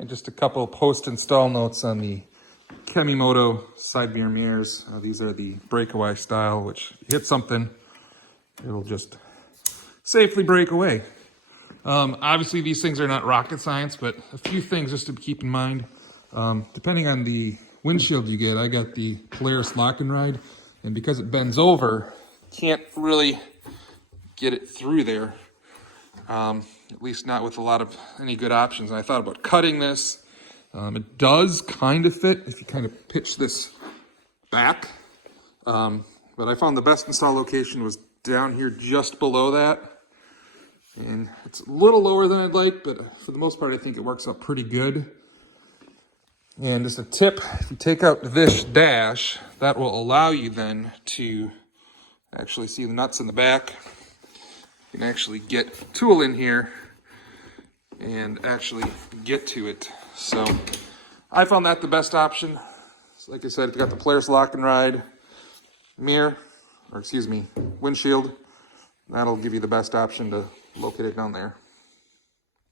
And just a couple post-install notes on the Kemimoto side mirrors. These are the breakaway style, which you hit something, it'll just safely break away. Obviously, these things are not rocket science, but a few things just to keep in mind. Depending on the windshield you get, I got the Polaris Lock and Ride, and because it bends over, can't really get it through there. At least not with a lot of any good options. And I thought about cutting this. It does kind of fit if you kind of pitch this back. But I found the best install location was down here just below that. And it's a little lower than I'd like, but for the most part, I think it works out pretty good. And just a tip, if you take out this dash, that will allow you then to actually see the nuts in the back. You can actually get a tool in here and actually get to it. So I found that the best option. So like I said, if you got the Polaris Lock and Ride windshield, that'll give you the best option to locate it down there.